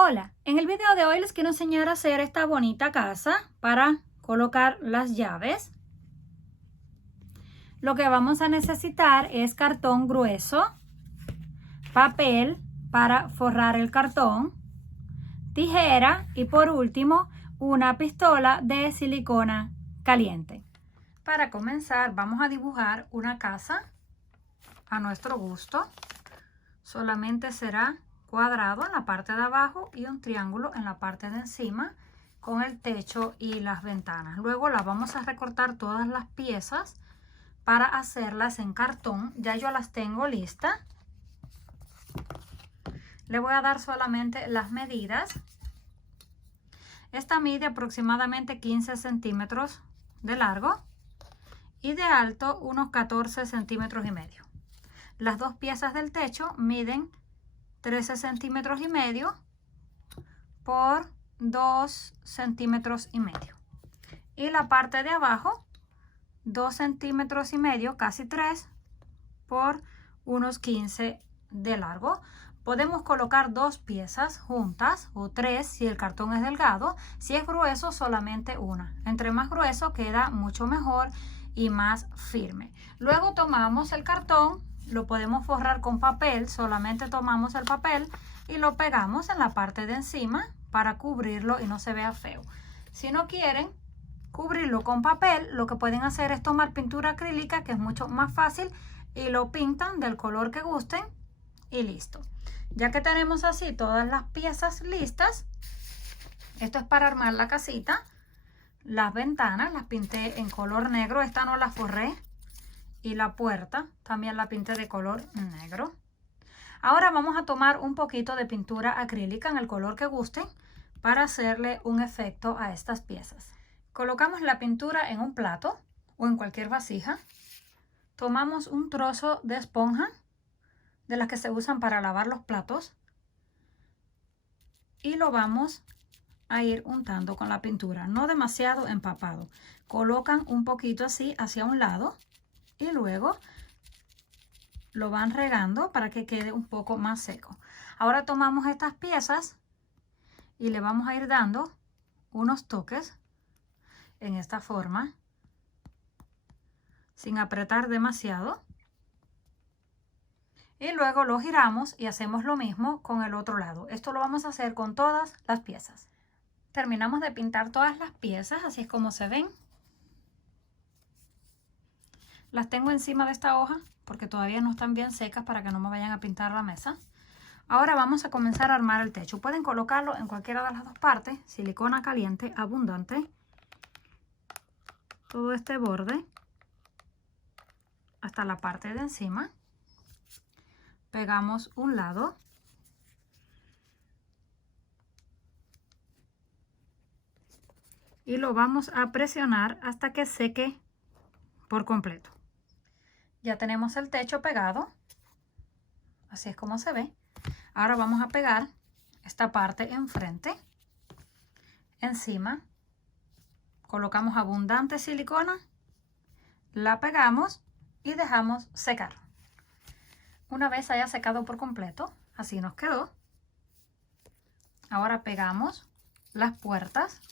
Hola, en el video de hoy les quiero enseñar a hacer esta bonita casa para colocar las llaves. Lo que vamos a necesitar es cartón grueso, papel para forrar el cartón, tijera y por último una pistola de silicona caliente. Para comenzar vamos a dibujar una casa a nuestro gusto. Solamente será cuadrado en la parte de abajo y un triángulo en la parte de encima con el techo y las ventanas. Luego las vamos a recortar todas las piezas para hacerlas en cartón. Ya yo las tengo listas. Le voy a dar solamente las medidas. Esta mide aproximadamente 15 centímetros de largo y de alto unos 14 centímetros y medio. Las dos piezas del techo miden 13 centímetros y medio por 2 centímetros y medio. Y la parte de abajo 2 centímetros y medio, casi 3, por unos 15 de largo. Podemos colocar dos piezas juntas o tres si el cartón es delgado. Si es grueso, solamente una. Entre más grueso queda mucho mejor y más firme. Luego tomamos el cartón, lo podemos forrar con papel. Solamente tomamos el papel y lo pegamos en la parte de encima para cubrirlo y no se vea feo. Si no quieren cubrirlo con papel, lo que pueden hacer es tomar pintura acrílica, que es mucho más fácil, y lo pintan del color que gusten y listo. Ya que tenemos así todas las piezas listas, esto es para armar la casita. Las ventanas las pinté en color negro, esta no la forré, y la puerta también la pinté de color negro. Ahora vamos a tomar un poquito de pintura acrílica en el color que gusten para hacerle un efecto a estas piezas. Colocamos la pintura en un plato o en cualquier vasija. Tomamos un trozo de esponja de las que se usan para lavar los platos y lo vamos a ir untando con la pintura, no demasiado empapado. Colocan un poquito así hacia un lado y luego lo van regando para que quede un poco más seco. Ahora tomamos estas piezas y le vamos a ir dando unos toques en esta forma, sin apretar demasiado. Y luego lo giramos y hacemos lo mismo con el otro lado. Esto lo vamos a hacer con todas las piezas. Terminamos de pintar todas las piezas, así es como se ven. Las tengo encima de esta hoja porque todavía no están bien secas para que no me vayan a pintar la mesa. Ahora vamos a comenzar a armar el techo. Pueden colocarlo en cualquiera de las dos partes. Silicona caliente abundante. Todo este borde hasta la parte de encima. Pegamos un lado. Y lo vamos a presionar hasta que seque por completo. Ya tenemos el techo pegado. Así es como se ve. Ahora vamos a pegar esta parte enfrente. Encima colocamos abundante silicona. La pegamos y dejamos secar. Una vez haya secado por completo, así nos quedó. Ahora pegamos las puertas.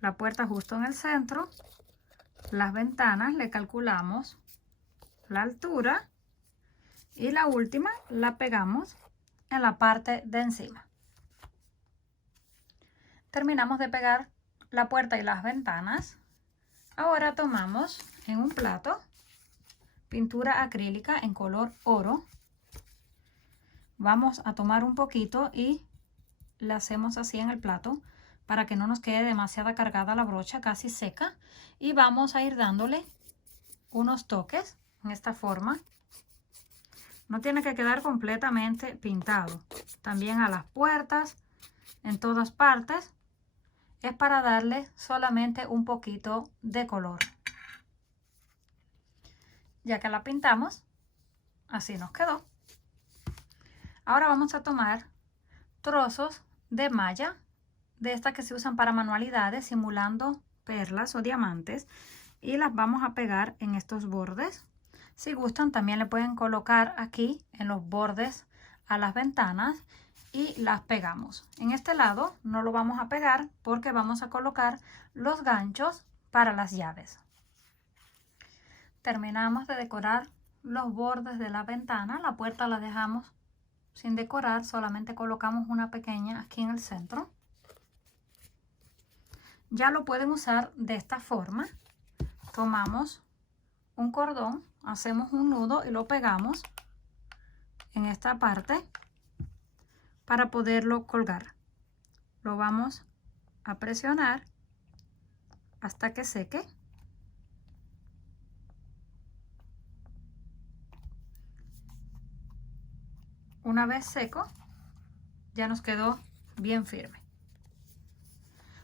La puerta justo en el centro. Las ventanas le calculamos la altura. Y la última la pegamos en la parte de encima. Terminamos de pegar la puerta y las ventanas. Ahora tomamos en un plato pintura acrílica en color oro. Vamos a tomar un poquito y la hacemos así en el plato para que no nos quede demasiado cargada la brocha, casi seca. Y vamos a ir dándole unos toques en esta forma. No tiene que quedar completamente pintado. También a las puertas, en todas partes. Es para darle solamente un poquito de color. Ya que la pintamos, así nos quedó. Ahora vamos a tomar trozos de malla, de estas que se usan para manualidades, simulando perlas o diamantes, y las vamos a pegar en estos bordes. Si gustan, también le pueden colocar aquí en los bordes a las ventanas y las pegamos. En este lado no lo vamos a pegar porque vamos a colocar los ganchos para las llaves. Terminamos de decorar los bordes de la ventana. La puerta la dejamos sin decorar, solamente colocamos una pequeña aquí en el centro. Ya lo pueden usar de esta forma. Tomamos un cordón, hacemos un nudo y lo pegamos en esta parte para poderlo colgar. Lo vamos a presionar hasta que seque. Una vez seco, ya nos quedó bien firme.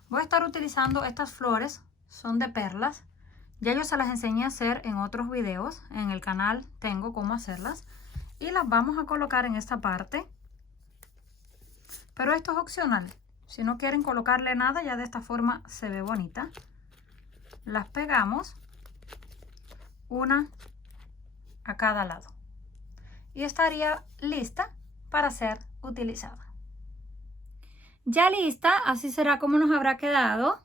Voy a estar utilizando estas flores, son de perlas. Ya yo se las enseñé a hacer en otros videos. En el canal tengo cómo hacerlas. Y las vamos a colocar en esta parte. Pero esto es opcional. Si no quieren colocarle nada, ya de esta forma se ve bonita. Las pegamos una a cada lado. Y estaría lista para ser utilizada. Ya lista, así será como nos habrá quedado.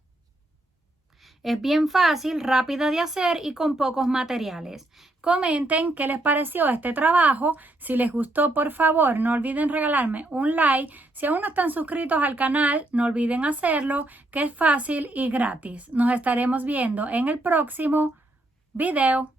Es bien fácil, rápida de hacer y con pocos materiales. Comenten qué les pareció este trabajo. Si les gustó, por favor, no olviden regalarme un like. Si aún no están suscritos al canal, no olviden hacerlo, que es fácil y gratis. Nos estaremos viendo en el próximo video.